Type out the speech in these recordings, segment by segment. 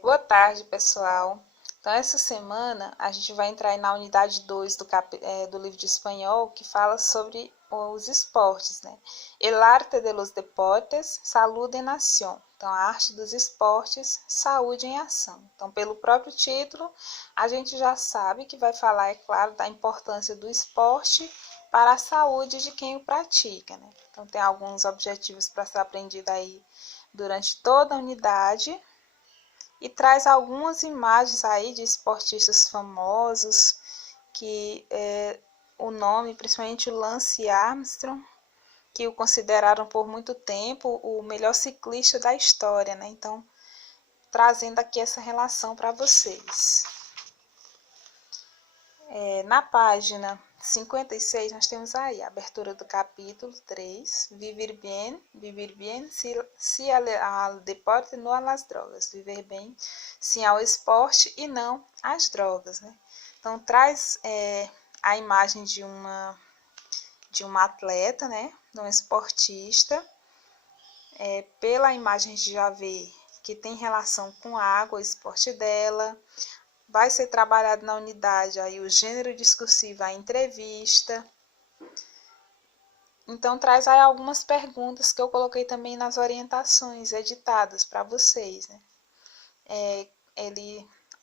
Boa tarde, pessoal. Então, essa semana a gente vai entrar aí na unidade 2 do livro de espanhol, que fala sobre os esportes, né? El arte de los deportes, salud en acción. Então, a arte dos esportes, saúde em ação. Então, pelo próprio título, a gente já sabe que vai falar, é claro, da importância do esporte para a saúde de quem o pratica, né? Então, tem alguns objetivos para ser aprendido aí durante toda a unidade. E traz algumas imagens aí de esportistas famosos, que o nome, principalmente o Lance Armstrong, que o consideraram por muito tempo o melhor ciclista da história, né? Então, trazendo aqui essa relação para vocês. Na página 56, nós temos aí a abertura do capítulo 3, Vivir bien, si al deporte, não às drogas. Viver bem, sim ao esporte e não às drogas, né? Então, traz a imagem de uma atleta, né? De uma esportista. Pela imagem a gente já vê que tem relação com a água, o esporte dela. Vai ser trabalhado na unidade aí o gênero discursivo, a entrevista. Então, traz aí algumas perguntas que eu coloquei também nas orientações editadas para vocês, né?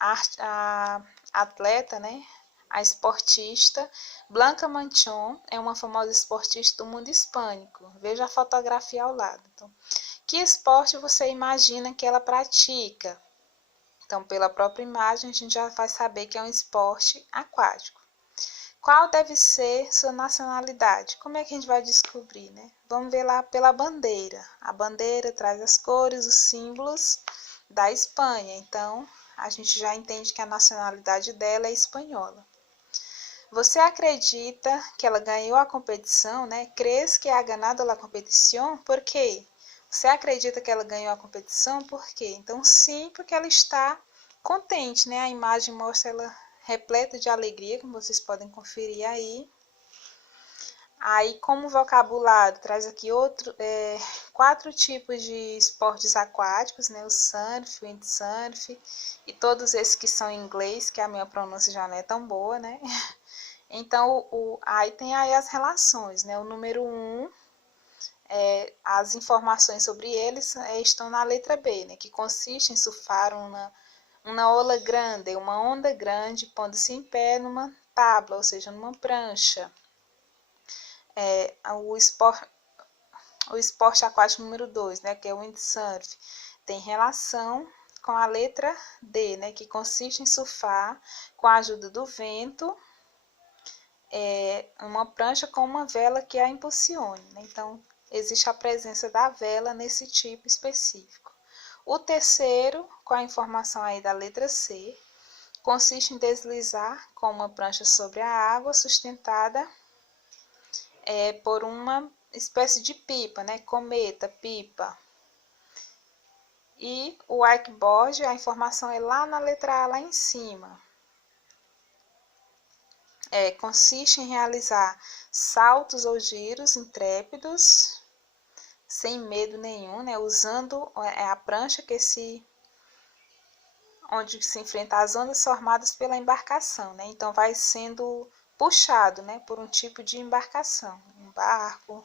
A atleta, né? A esportista Blanca Manchón é uma famosa esportista do mundo hispânico. Veja a fotografia ao lado. Então, que esporte você imagina que ela pratica? Então, pela própria imagem, a gente já vai saber que é um esporte aquático. Qual deve ser sua nacionalidade? Como é que a gente vai descobrir, né? Vamos ver lá pela bandeira. A bandeira traz as cores, os símbolos da Espanha. Então, a gente já entende que a nacionalidade dela é espanhola. Você acredita que ela ganhou a competição, né? ¿Crees que ha ganado la competición? ¿Por quê? Você acredita que ela ganhou a competição? Por quê? Então, sim, porque ela está contente, né? A imagem mostra ela repleta de alegria, como vocês podem conferir aí. Aí, como vocabulário, traz aqui 4 tipos de esportes aquáticos, né? O surf, o windsurf e todos esses que são em inglês, que a minha pronúncia já não é tão boa, né? Então, aí tem aí as relações, né? O número 1, as informações sobre eles estão na letra B, né? Que consiste em surfar uma ola grande, uma onda grande, pondo-se em pé numa tábua, ou seja, numa prancha. O esporte aquático número 2, né? Que é o windsurf, tem relação com a letra D, né? Que consiste em surfar com a ajuda do vento, uma prancha com uma vela que a impulsione, né? Então, existe a presença da vela nesse tipo específico. O terceiro, com a informação aí da letra C, consiste em deslizar com uma prancha sobre a água sustentada por uma espécie de pipa, né? Cometa, pipa. E o wakeboard, a informação é lá na letra A, lá em cima. Consiste em realizar saltos ou giros intrépidos, sem medo nenhum, né? Usando a prancha onde se enfrenta as ondas formadas pela embarcação, né? Então, vai sendo puxado, né? Por um tipo de embarcação, um barco,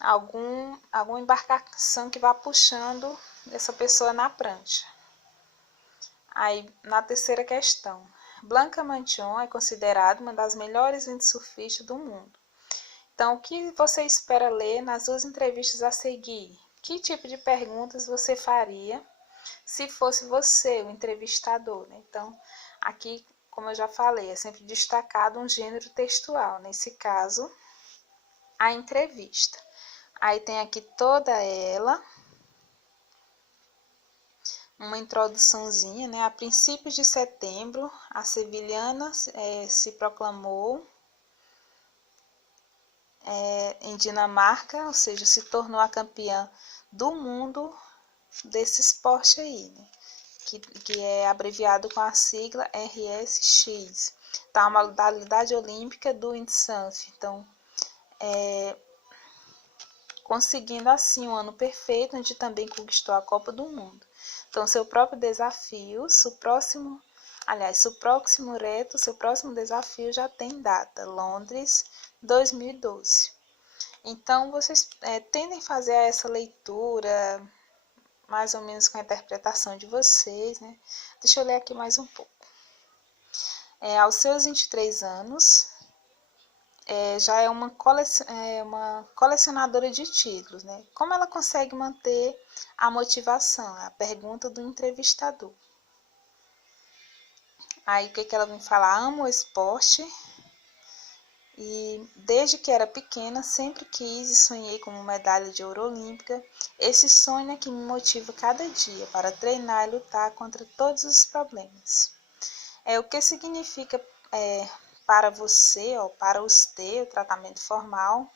alguma embarcação que vá puxando essa pessoa na prancha. Aí, na terceira questão, Blanca Manchón é considerada uma das melhores windsurfistas do mundo. Então, o que você espera ler nas 2 entrevistas a seguir? Que tipo de perguntas você faria se fosse você o entrevistador, né? Então, aqui, como eu já falei, é sempre destacado um gênero textual. Nesse caso, a entrevista. Aí tem aqui toda ela, uma introduçãozinha, né? A princípios de setembro, a sevilhana se proclamou em Dinamarca, ou seja, se tornou a campeã do mundo desse esporte aí, né? Que é abreviado com a sigla RSX. Tá, a modalidade olímpica do windsurf. Então, conseguindo assim um ano perfeito, onde também conquistou a Copa do Mundo. Então, seu próprio desafio, seu próximo reto, seu próximo desafio já tem data, Londres, 2012. Então, vocês tendem a fazer essa leitura, mais ou menos com a interpretação de vocês, né? Deixa eu ler aqui mais um pouco. Aos seus 23 anos, já é uma colecionadora de títulos, né? Como ela consegue manter a motivação? A pergunta do entrevistador. Aí o que ela vem falar? Amo o esporte e desde que era pequena sempre quis e sonhei com uma medalha de ouro olímpica. Esse sonho é que me motiva cada dia para treinar e lutar contra todos os problemas. O que significa para você, para os o tratamento formal,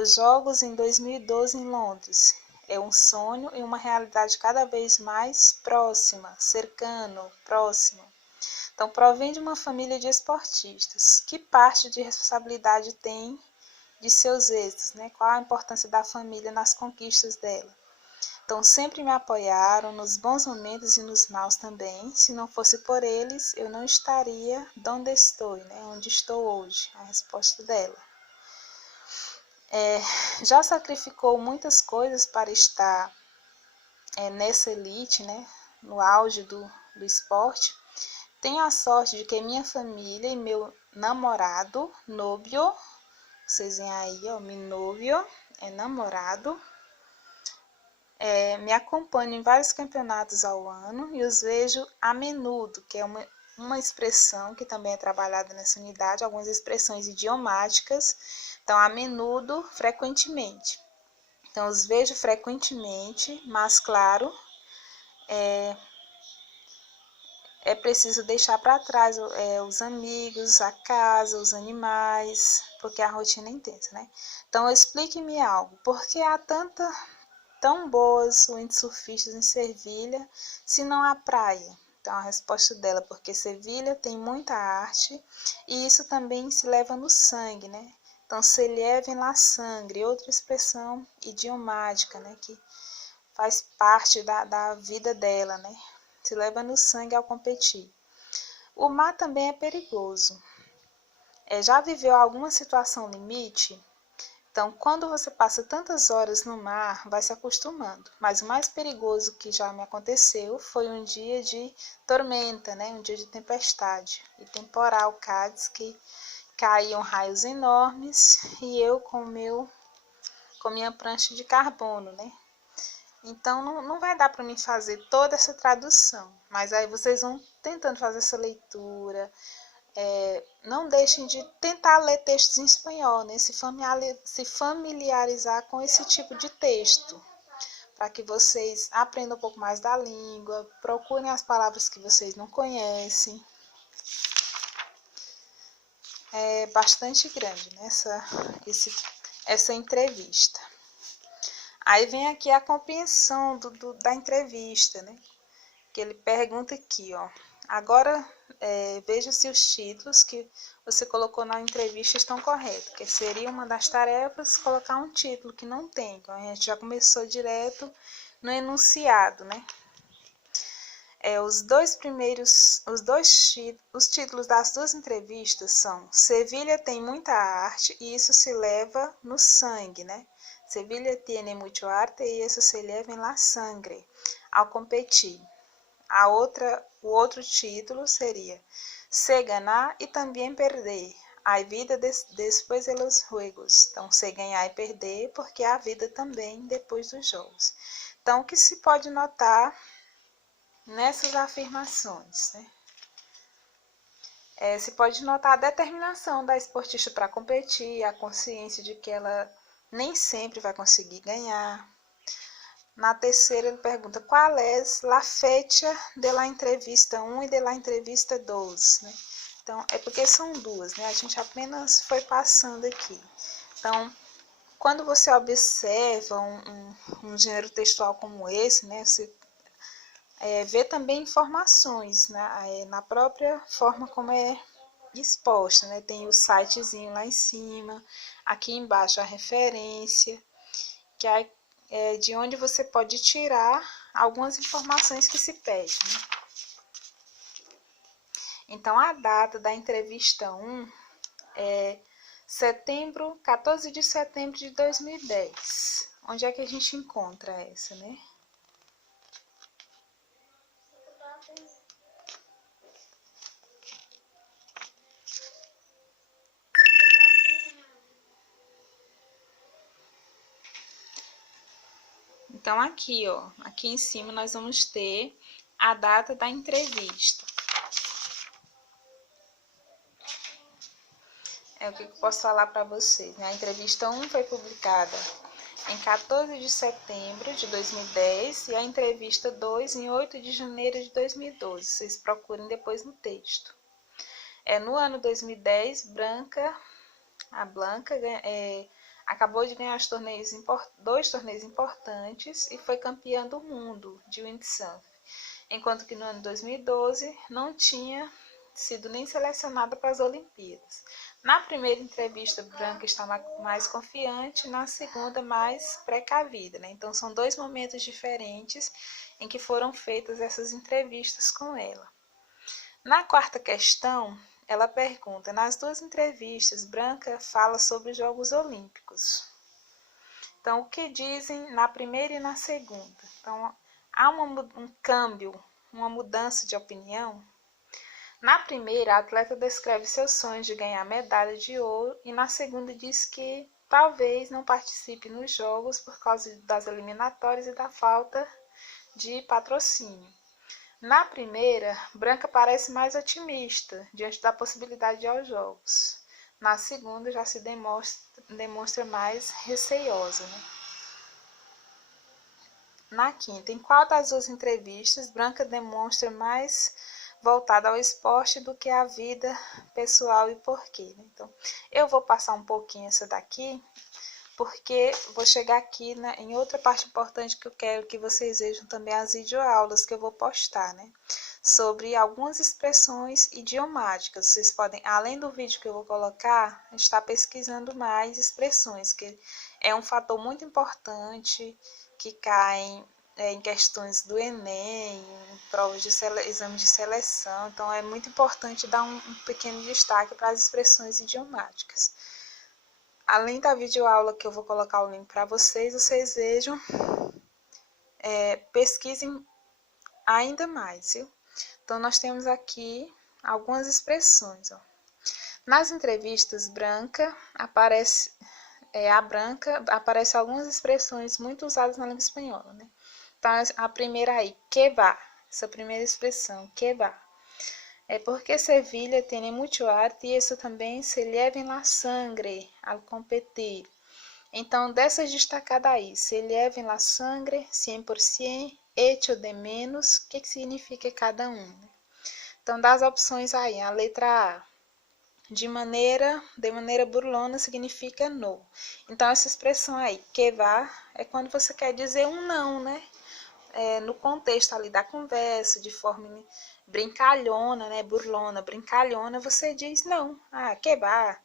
os Jogos em 2012 em Londres. É um sonho e uma realidade cada vez mais próxima, cercano, próximo. Então, provém de uma família de esportistas. Que parte de responsabilidade tem de seus êxitos, né? Qual a importância da família nas conquistas dela? Então, sempre me apoiaram nos bons momentos e nos maus também. Se não fosse por eles, eu não estaria onde estou, né? Onde estou hoje. A resposta dela. Já sacrificou muitas coisas para estar nessa elite, né? No auge do esporte. Tenho a sorte de que minha família e meu namorado, novio, vocês veem aí, ó, mi novio, namorado, me acompanham em vários campeonatos ao ano e os vejo a menudo, que é uma expressão que também é trabalhada nessa unidade, algumas expressões idiomáticas, então a menudo, frequentemente. Então, os vejo frequentemente, mas claro, é preciso deixar para trás os amigos, a casa, os animais, porque a rotina é intensa, né? Então, explique-me algo. Por que há tão boas windsurfistas em Sevilha, se não há praia? Então, a resposta dela, porque Sevilha tem muita arte e isso também se leva no sangue, né? Então, se leva la sangre, outra expressão idiomática, né? Que faz parte da vida dela, né? Se leva no sangue ao competir. O mar também é perigoso. Já viveu alguma situação limite? Então, quando você passa tantas horas no mar, vai se acostumando. Mas o mais perigoso que já me aconteceu foi um dia de tormenta, né? Um dia de tempestade e temporal, Cádiz, que caíam raios enormes e eu com minha prancha de carbono, né? Então, não vai dar para mim fazer toda essa tradução, mas aí vocês vão tentando fazer essa leitura. Não deixem de tentar ler textos em espanhol, né? Se familiarizar com esse tipo de texto, para que vocês aprendam um pouco mais da língua, procurem as palavras que vocês não conhecem. É bastante grande, né? Essa entrevista. Aí vem aqui a compreensão da entrevista, né? Que ele pergunta aqui, ó. Agora, veja se os títulos que você colocou na entrevista estão corretos, que seria uma das tarefas colocar um título que não tem. Então, a gente já começou direto no enunciado, né? Os títulos das duas entrevistas são Sevilha tem muita arte e isso se leva no sangue, né? Sevilha tiene mucho arte e isso se leva em la sangre, ao competir. O outro título seria Se ganhar e também perder, a vida depois de los juegos. Então, se ganhar e perder, porque há vida também depois dos jogos. Então, o que se pode notar nessas afirmações, né? Se pode notar a determinação da esportista para competir, a consciência de que ela nem sempre vai conseguir ganhar. Na terceira, ele pergunta qual é a fecha de la entrevista 1 e de la entrevista 2, né? Então, é porque são duas, né? A gente apenas foi passando aqui. Então, quando você observa um gênero textual como esse, né? Você vê também informações na própria forma como é exposta, né? Tem o sitezinho lá em cima, aqui embaixo a referência, que é de onde você pode tirar algumas informações que se pedem, né? Então, a data da entrevista 1 é 14 de setembro de 2010. Onde é que a gente encontra essa, né? Então, aqui, ó, aqui em cima nós vamos ter a data da entrevista. É o que eu posso falar para vocês, né? A entrevista 1 foi publicada em 14 de setembro de 2010 e a entrevista 2 em 8 de janeiro de 2012. Vocês procurem depois no texto. No ano 2010, a Blanca acabou de ganhar dois torneios importantes e foi campeã do mundo de windsurf, enquanto que no ano 2012 não tinha sido nem selecionada para as Olimpíadas. Na primeira entrevista, Branca está mais confiante, na segunda, mais precavida, né? Então, são dois momentos diferentes em que foram feitas essas entrevistas com ela. Na quarta questão, ela pergunta, nas duas entrevistas, Branca fala sobre os Jogos Olímpicos. Então, o que dizem na primeira e na segunda? Então, há um câmbio, uma mudança de opinião? Na primeira, a atleta descreve seus sonhos de ganhar medalha de ouro e na segunda diz que talvez não participe nos jogos por causa das eliminatórias e da falta de patrocínio. Na primeira, Branca parece mais otimista diante da possibilidade de ir aos jogos. Na segunda, já se demonstra mais receiosa, né? Na quinta, em qual das duas entrevistas, Branca demonstra mais voltada ao esporte do que à vida pessoal e porquê, né? Então, eu vou passar um pouquinho essa daqui, porque vou chegar aqui em outra parte importante que eu quero que vocês vejam também as videoaulas que eu vou postar, né? Sobre algumas expressões idiomáticas. Vocês podem, além do vídeo que eu vou colocar, estar pesquisando mais expressões, que é um fator muito importante que cai em questões do Enem, em provas de exame de seleção. Então, é muito importante dar um pequeno destaque para as expressões idiomáticas. Além da videoaula que eu vou colocar o link para vocês vejam, pesquisem ainda mais, viu? Então, nós temos aqui algumas expressões, ó. Nas entrevistas, aparece algumas expressões muito usadas na língua espanhola, né? Então, a primeira aí, que va, essa primeira expressão, que va. Porque Sevilla tiene mucho arte y eso también se lleva en la sangre al competir. Então, dessas destacadas aí, se lleva en la sangre, 100%, hecho de menos, o que significa cada um? Né? Então, das opções aí, a letra A, de maneira burlona, significa no. Então, essa expressão aí, que va, é quando você quer dizer um não, né? No contexto ali da conversa, de forma brincalhona, né? Burlona, brincalhona, você diz não. Que va,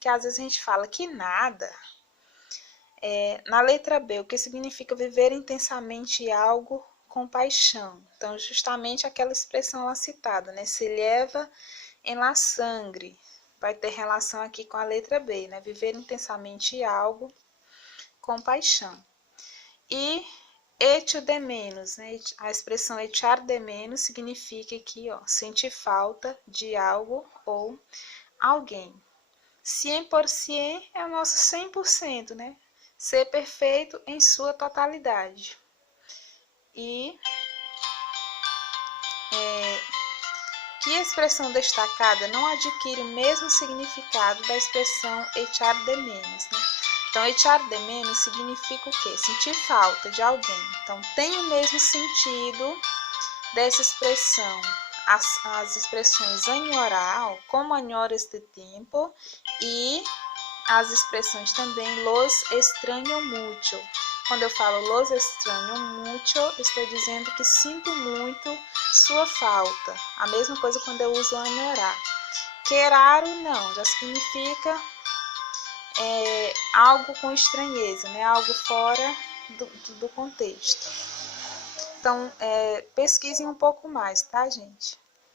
que às vezes a gente fala que nada. Na letra B, o que significa viver intensamente algo com paixão. Então, justamente aquela expressão lá citada, né? Se leva em la sangre. Vai ter relação aqui com a letra B, né? Viver intensamente algo com paixão. E echo de menos, né? A expressão echar de menos significa aqui, ó, sentir falta de algo ou alguém. 100% é o nosso 100%, né? Ser perfeito em sua totalidade. E que expressão destacada não adquire o mesmo significado da expressão echar de menos, né? Então, echar de menos significa o quê? Sentir falta de alguém. Então, tem o mesmo sentido dessa expressão. As expressões añorar, como añora este tempo, e as expressões também los extraño mucho. Quando eu falo los extraño mucho, estou dizendo que sinto muito sua falta. A mesma coisa quando eu uso añorar. Queraro não, já significa algo com estranheza, né? Algo fora do contexto. Então, pesquisem um pouco mais, tá, gente?